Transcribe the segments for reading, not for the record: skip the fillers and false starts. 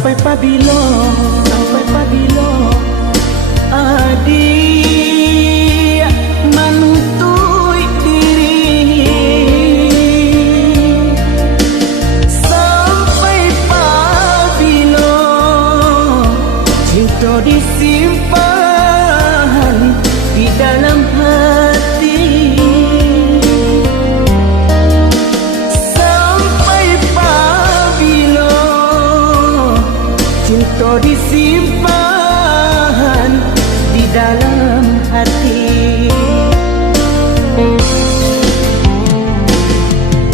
Sampai pabilo adik menuntui diri, sampai pabilo cinta disimpan di dalam hati, sampai pabilo cinta disimpan di dalam hati.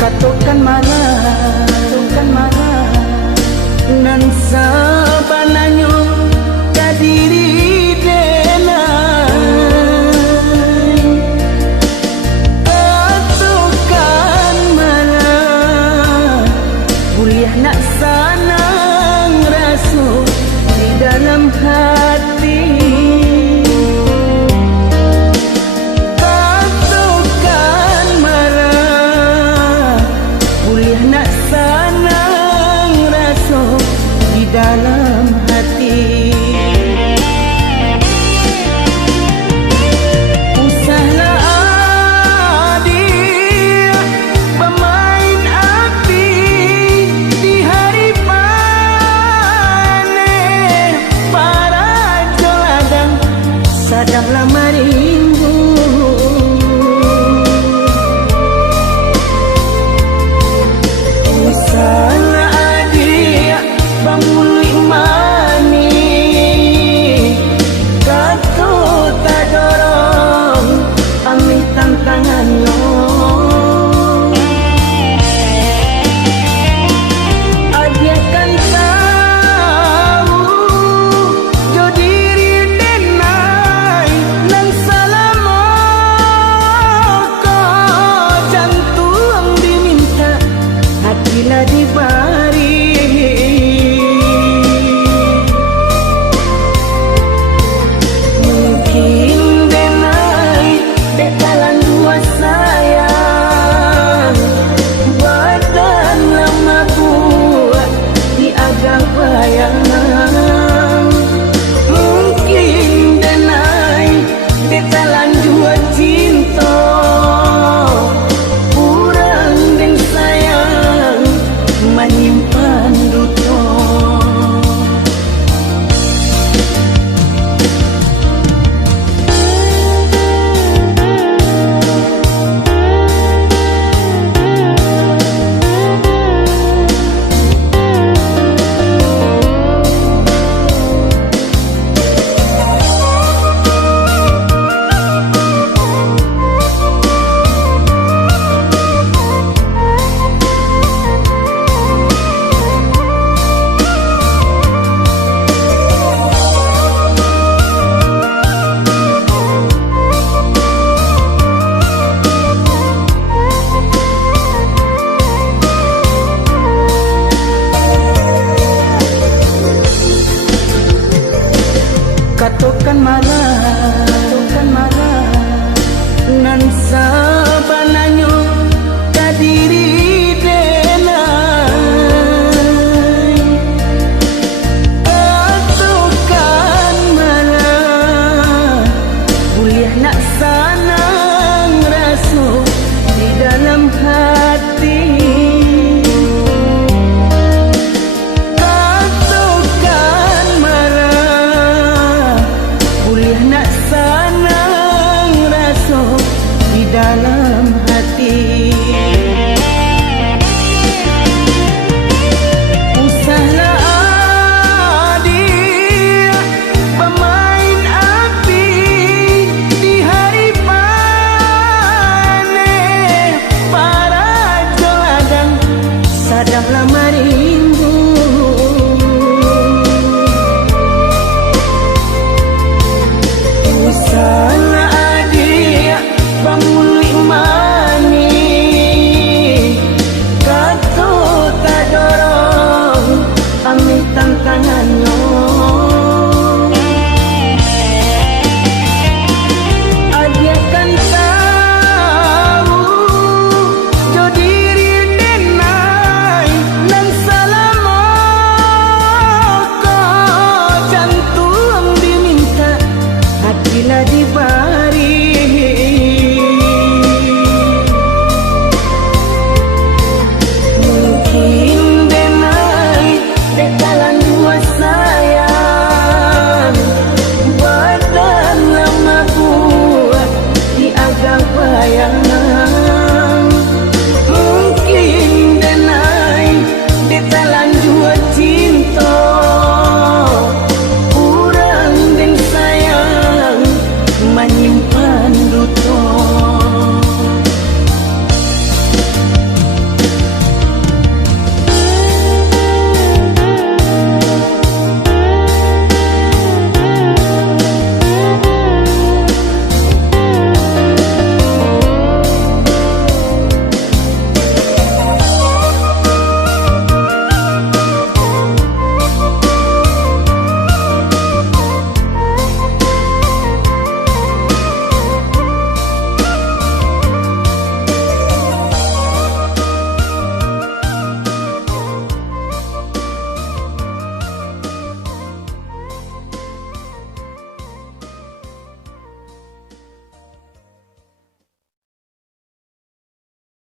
Katakan marah nan sabananyo kadiri denai. Katakan marah kuliah nak sanang rasa di dalam hati. Katakan marah kuliah nak sanang rasa di dalam hati. Usahlah adik pemain api di hari panen, para joladang sadanglah marindu. Usahlah adik pamuli mani, kata tak dorong ambil tantangan lo. Adik kan tahu jo diri denai nang salamo ko jantung diminta hatilah dibari. Mungkin denai dekalan dua sayang badan lama buat di agak bayang. Mungkin denai dekalan dua cinta kurang dan sayang menyimpan duto. Katakan marah